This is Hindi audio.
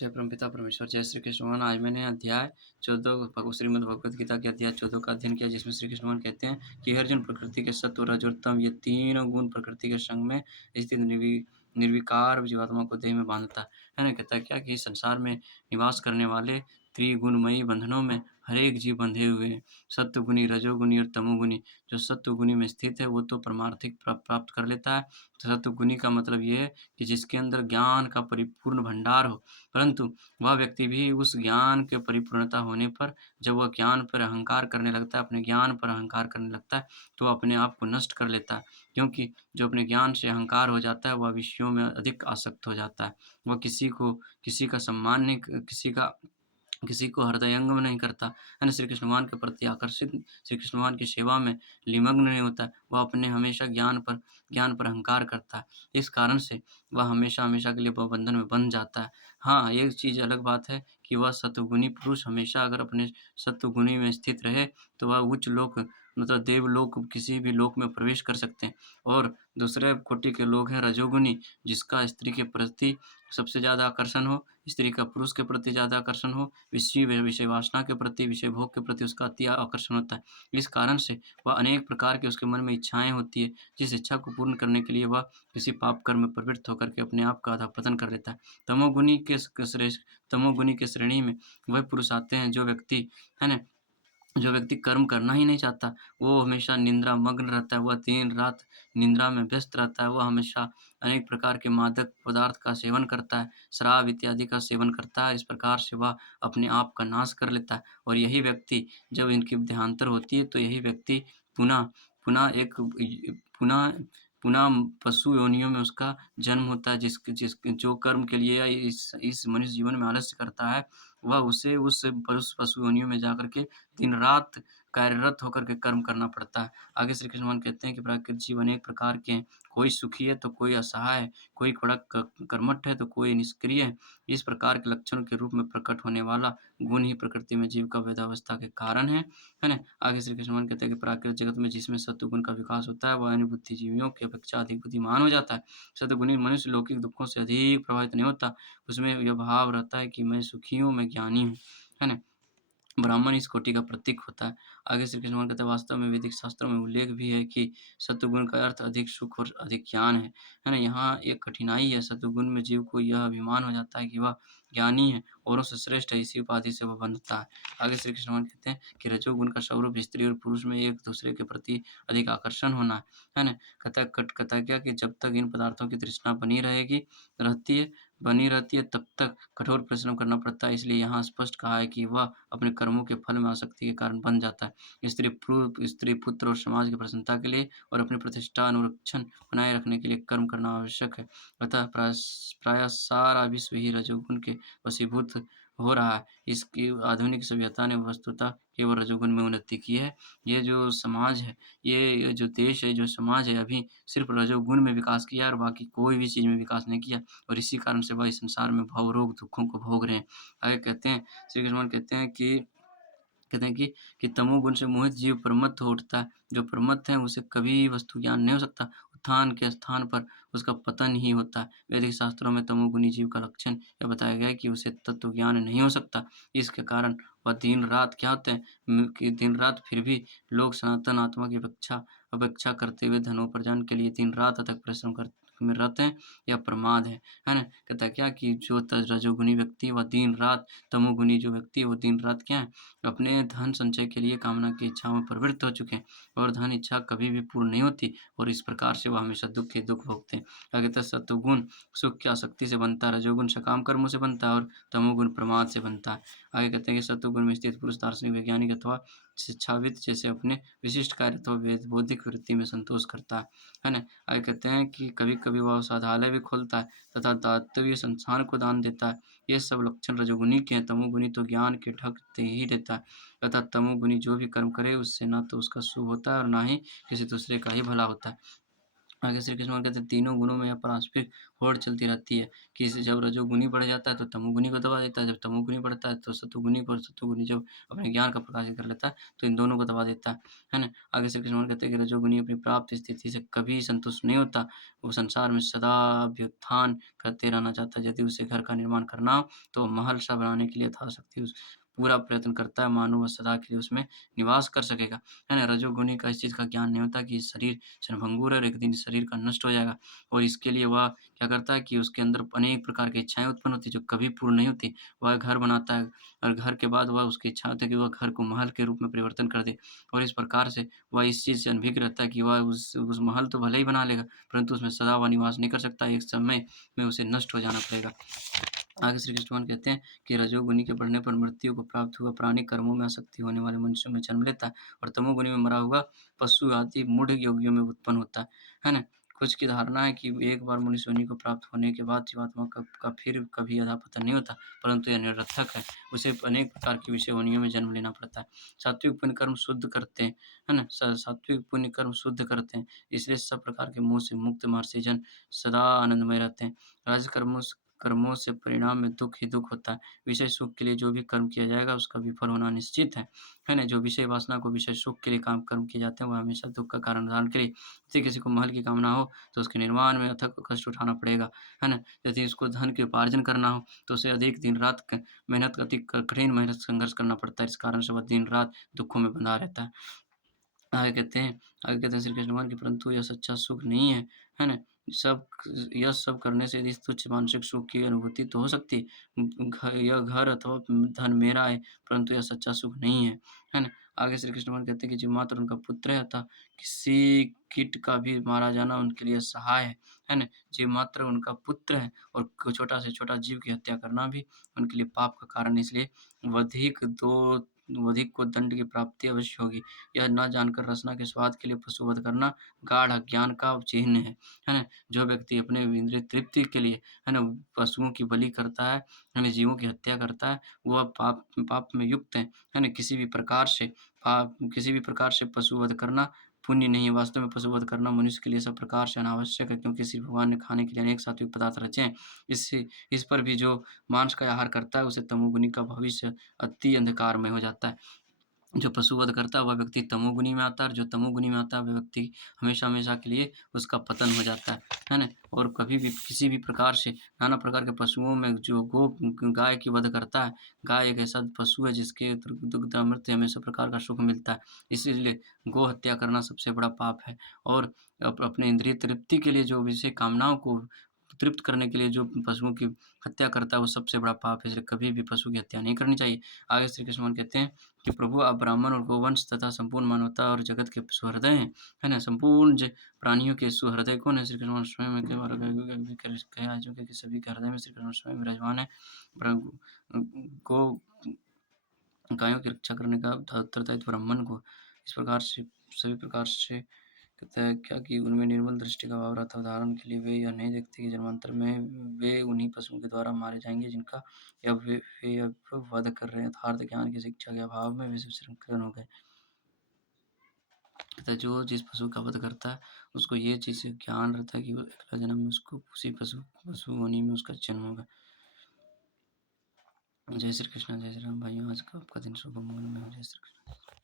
जय परमपिता परमेश्वर, जय श्री कृष्ण भगवान। आज मैंने अध्याय 14 श्रीमद् भगवद गीता के अध्याय 14 का अध्ययन किया, जिसमें श्री कृष्ण भगवान कहते हैं कि हे अर्जुन, प्रकृति के सत्व, रज और तम, ये तीनों गुण प्रकृति के संग में स्थित निर्विकार जीवात्मा को देह में बांधता है ना। कहता है क्या कि इस संसार में निवास करने वाले त्रिगुणमयी बंधनों में हर एक जीव बंधे हुए हैं। सत्वगुणी, रजोगुणी और तमोगुणी। जो सत्वगुणी में स्थित है वो तो परमार्थिक प्राप्त कर लेता है। सत्वगुणी का मतलब ये है कि जिसके अंदर ज्ञान का परिपूर्ण भंडार हो, परंतु वह व्यक्ति भी उस ज्ञान के परिपूर्णता होने पर जब वह ज्ञान पर अहंकार करने लगता है, अपने ज्ञान पर अहंकार करने लगता है, तो वह अपने आप को नष्ट कर लेता है। क्योंकि जो अपने ज्ञान से अहंकार हो जाता है, वह विषयों में अधिक आसक्त हो जाता है। वह किसी का सम्मान नहीं, किसी को हृदयंगम नहीं करता, है ना? श्री कृष्ण भगवान के प्रति आकर्षित, श्री कृष्ण भगवान की सेवा में निमग्न नहीं होता। वह अपने हमेशा ज्ञान पर अहंकार करता है। इस कारण से वह हमेशा-हमेशा के लिए भव बंधन में बंध जाता है। हाँ, एक चीज़ अलग बात है कि वह सत्वगुणी पुरुष हमेशा अगर अपने सत्वगुणी में स्थित रहे, तो वह उच्च लोक, मतलब देवलोक, किसी भी लोक में प्रवेश कर सकते हैं। और दूसरे कोटि के लोग हैं रजोगुणी, जिसका स्त्री के प्रति सबसे ज़्यादा आकर्षण हो, स्त्री का पुरुष के प्रति ज़्यादा आकर्षण हो, विषय वासना के प्रति, विषय भोग के प्रति उसका अति आकर्षण होता है। इस कारण से वह अनेक प्रकार की उसके मन में इच्छाएँ होती है, जिस इच्छा को पूर्ण करने के लिए वह किसी पाप कर्म में प्रवृत्त होकर के अपने आप का अधःपतन कर लेता है। तमोगुणी के श्रेणी में वह पुरुष आते हैं है ना? जो व्यक्ति कर्म करना ही नहीं चाहता, वो हमेशा निंद्रामग्न रहता है, वह दिन-रात निंद्रा में व्यस्त रहता है, वह हमेशा अनेक प्रकार के मादक पदार्थ का सेवन करता है, शराब इत्यादि का सेवन करता है। इस प्रकार से वह अपने आप का नाश कर लेता है। और यही व्यक्ति, जब इनकी देहांतर होती है, तो यही व्यक्ति पुनः पुनः एक इ पुनः पुनः पशु योनियों में उसका जन्म होता है। जो कर्म के लिए इस मनुष्य जीवन में आलस्य करता है, वह उसे उस पशु योनियों में जाकर के दिन-रात कार्यरत होकर के कर्म करना पड़ता है। आगे श्री कृष्ण भगवान कहते हैं कि प्राकृत जीव अनेक प्रकार के हैं, कोई सुखी है तो कोई असहाय है, कोई बड़ा कर्मठ है तो कोई निष्क्रिय है। इस प्रकार के लक्षणों के रूप में प्रकट होने वाला गुण ही प्रकृति में जीव का वेदावस्था के कारण है ना? आगे श्री कृष्ण भगवान कहते हैं कि प्राकृत जगत में जिसमें सत्वगुण का विकास होता है, वह अन्य बुद्धिजीवियों की अपेक्षा अधिक बुद्धिमान हो जाता है। सत्वगुणी मनुष्य लौकिक दुखों से अधिक प्रभावित नहीं होता, उसमें यह भाव रहता है कि मैं सुखी हूँ, मैं ज्ञानी हूँ, है ना? ब्राह्मण इस कोटि का प्रतीक होता है। आगे श्री कृष्ण भगवान कहते हैं, वास्तव में वैदिक शास्त्रों में उल्लेख भी है कि सत्वगुण का अर्थ अधिक सुख और अधिक ज्ञान है ना? यहाँ एक कठिनाई है, सत्वगुण में जीव को यह अभिमान हो जाता है कि वह ज्ञानी है, औरों से श्रेष्ठ है, इसी उपाधि से वह बंधता है। आगे श्री कृष्ण भगवान कहते हैं कि रजोगुण का स्वरूप स्त्री और पुरुष में एक दूसरे के प्रति अधिक आकर्षण होना है ना? कहता क्या कि जब तक इन पदार्थों की तृष्णा बनी रहती है, तब तक कठोर परिश्रम करना पड़ता है। इसलिए यहाँ स्पष्ट कहा है कि वह अपने कर्मों के फल में आसक्ति के कारण बन जाता है। स्त्री, पुत्र और समाज की प्रसन्नता के लिए और अपनी प्रतिष्ठा अनुरक्षण बनाए रखने के लिए कर्म करना आवश्यक है। अतः प्रायः सारा विश्व ही रजोगुण के वशीभूत हो रहा है। इसकी आधुनिक सभ्यता ने वस्तुतः केवल रजोगुण में उन्नति की है। ये जो समाज है, ये जो देश है, जो समाज है, अभी सिर्फ़ रजोगुण में विकास किया है और बाकी कोई भी चीज़ में विकास नहीं किया। और इसी कारण से वह इस संसार में भव रोग दुखों को भोग रहे हैं। आगे कहते हैं, श्री कृष्ण भगवान कहते हैं कि तमोगुण से मोहित जीव प्रमत्त हो उठता है। जो प्रमत्त है उसे कभी वस्तु ज्ञान नहीं हो सकता। उत्थान के स्थान पर उसका पतन ही होता है। वैदिक शास्त्रों में तमोगुणी जीव का लक्षण यह बताया गया है कि उसे तत्व ज्ञान नहीं हो सकता। इसके कारण वह दिन-रात क्या होते हैं, कि दिन-रात फिर भी लोग सनातन आत्मा की अपेक्षा करते हुए धनोपार्जन के लिए दिन-रात अथक परिश्रम में रहते हैं, यह प्रमाद है ना? कहता है क्या कि जो रजोगुणी व्यक्ति वह दिन-रात, तमोगुणी जो व्यक्ति है वो दिन-रात क्या है, अपने धन संचय के लिए कामना की इच्छाओं में प्रवृत्त हो चुके हैं। और धन इच्छा कभी भी पूर्ण नहीं होती और इस प्रकार से वह हमेशा दुःख ही दुःख भोगते हैं। आगे कहता है, सत्वगुण सुख की आसक्ति से बनता है, रजोगुण सकाम कर्मों से बनता है और तमोगुण प्रमाद से बनता है। आगे कहते हैं कि सत्वगुण में स्थित पुरुष दार्शनिक, वैज्ञानिक अथवा शिक्षाविद जैसे अपने विशिष्ट कार्य अथवा बौद्धिक वृत्ति में संतोष करता है ना? आगे कहते हैं कि कभी-कभी वह औषधालय भी खोलता है तथा दातव्य संस्थान को दान देता है। ये सब लक्षण रजोगुणी के हैं। तमोगुणी तो ज्ञान के ढक दे ही देता है। तथा तमोगुणी जो भी कर्म करे उससे ना तो उसका शुभ होता है और ना ही किसी दूसरे का ही भला होता है। आगे श्री कृष्ण भगवान कहते हैं तीनों गुणों में यह पारस्परिक होड़ चलती रहती है कि जब रजोगुनी बढ़ जाता है तो तमोगुनी को दबा देता है, जब तमोगुनी बढ़ता है तो सतोगुनी को, और सतोगुनी जब अपने ज्ञान का प्रकाशित कर लेता है तो इन दोनों को दबा देता है ना? आगे श्री कृष्ण भगवान कहते हैं कि रजोगुनी अपनी प्राप्त स्थिति से कभी संतुष्ट नहीं होता, वो संसार में सदा अभ्युत्थान करते रहना चाहता है। यदि उसे घर का निर्माण करना हो तो महल सा बनाने के लिए यथाशक्ति पूरा प्रयत्न करता है, मानो वह सदा के लिए उसमें निवास कर सकेगा, है ना? रजोगुनी का इस चीज़ का ज्ञान नहीं होता कि शरीर क्षणभंगुर है और एक दिन शरीर का नष्ट हो जाएगा, और इसके लिए वह क्या करता है कि उसके अंदर अनेक प्रकार की इच्छाएँ उत्पन्न होती हैं जो कभी पूर्ण नहीं होती। वह घर बनाता है और घर के बाद वह उसकी इच्छा होती है कि वह घर को महल के रूप में परिवर्तन कर दे, और इस प्रकार से वह इस चीज़ से अनभिज्ञ रहता है कि वह उस महल तो भले ही बना लेगा, परंतु उसमें सदा वह निवास नहीं कर सकता, एक समय में उसे नष्ट हो जाना पड़ेगा। आगे श्री कृष्ण भगवान कहते हैं कि रजोगुनी के बढ़ने पर मृत्यु को प्राप्त हुआ प्राणी कर्मों में आसक्ति होने वाले मनुष्यों में जन्म लेता है, और तमोगुनी में मरा हुआ पशु आदि मूढ़ योगियों में उत्पन्न होता है ना? कुछ की धारणा है कि एक बार मनुष्य योनि को प्राप्त होने के बाद जीवात्मा का फिर कभी अधःपतन नहीं होता, परंतु यह निरर्थक है। उसे अनेक प्रकार की विषय योनियों में जन्म लेना पड़ता है। सात्विक पुण्य कर्म शुद्ध करते हैं, है ना? सात्विक पुण्य कर्म शुद्ध करते हैं, इसलिए सब प्रकार के मोह से मुक्त महर्षि जन सदा आनंदमय रहते हैं। राजकर्मों कर्मों से परिणाम में दुःख ही दुःख होता है। विषय सुख के लिए जो भी कर्म किया जाएगा उसका विफल होना निश्चित है ना? जो विषय वासना को विषय सुख के लिए कर्म किए जाते हैं वह हमेशा दुःख का कारण धारण करे। यदि किसी को महल की कामना हो तो उसके निर्माण में अथक कष्ट उठाना पड़ेगा, है ना? यदि उसको धन के उपार्जन करना हो तो उसे अधिक दिन-रात मेहनत अधिक कठिन मेहनत संघर्ष करना पड़ता है। इस कारण से वह दिन-रात दुःखों में बंधा रहता है। आगे कहते हैं श्री कृष्ण भगवान कि परंतु यह सच्चा सुख नहीं है ना? सब यह सब करने से यदि तुच्छ मानसिक सुख की अनुभूति तो हो सकती है। यह घर अथवा धन मेरा है, परंतु यह सच्चा सुख नहीं है ना? आगे श्री कृष्ण भगवान कहते हैं कि जो मात्र उनका पुत्र है अतः किसी कीट का भी मारा जाना उनके लिए सहाय है ना? जीव मात्र उनका पुत्र है और छोटा से छोटा जीव की हत्या करना भी उनके लिए पाप का कारण है, इसलिए वधिक को दंड की प्राप्ति अवश्य होगी। यह ना जानकर रसना के स्वाद के लिए पशुवध करना गाढ़ अज्ञान का चिन्ह है ना? जो व्यक्ति अपने इंद्रिय तृप्ति के लिए, है ना, पशुओं की बलि करता है ना, जीवों की हत्या करता है, वह पाप में युक्त है ना? किसी भी प्रकार से पशुवध करना पुण्य नहीं है। वास्तव में पशुवध करना मनुष्य के लिए सब प्रकार से अनावश्यक है, क्योंकि श्री भगवान ने खाने के लिए अनेक सात्विक पदार्थ रचे हैं। इससे इस पर भी जो मांस का आहार करता है, उसे तमोगुनी का भविष्य अति अंधकारमय हो जाता है। जो पशुवध करता है वह व्यक्ति तमोगुनी में आता है, और जो तमोगुनी में आता है वह व्यक्ति हमेशा-हमेशा के लिए उसका पतन हो जाता है ना? और कभी भी किसी भी प्रकार से नाना प्रकार के पशुओं में जो गाय की वध करता है, गाय एक ऐसा पशु है जिसके दुग्धामृत हमें सब प्रकार का सुख मिलता है। इसीलिए गो हत्या करना सबसे बड़ा पाप है, और अपने इंद्रिय तृप्ति के लिए जो विषय कामनाओं को तृप्त करने के लिए जो पशुओं की हत्या करता है वो सबसे बड़ा पाप है, इसलिए कभी भी पशु की हत्या नहीं करनी चाहिए। आगे श्री कृष्ण भगवान कहते हैं कि प्रभु आप ब्राह्मण और गोवंश तथा संपूर्ण मानवता और जगत के सुहृदय हैं, है ना? संपूर्ण प्राणियों के सुहृदय कौन है? श्री कृष्ण भगवान स्वयं कई बार कहा है जो कि सभी के हृदय में श्री कृष्ण स्वयं विराजमान है। गो गायों की रक्षा करने का उत्तरदायित्व ब्राह्मण को इस प्रकार से सभी प्रकार से कहता है क्या कि उनमें निर्मल दृष्टि का भाव रहता है। उदाहरण के लिए वे यह नहीं देखते कि जन्मांतर में वे उन्हीं पशुओं के द्वारा मारे जाएंगे जिनका वे अब वध कर रहे हैं। यथार्थ ज्ञान की शिक्षा के अभाव में वे संकीर्ण हो गए। कहता है जो जिस पशु का वध करता है उसको ये चीज़ से ज्ञान रहता है कि वो अगला जन्म में उसको उसी पशु योनि में उसका जन्म होगा। जय श्री कृष्ण, जय श्री राम। भाइयों आज का आपका दिन शुभ मंगलमय हो। जय श्री कृष्ण।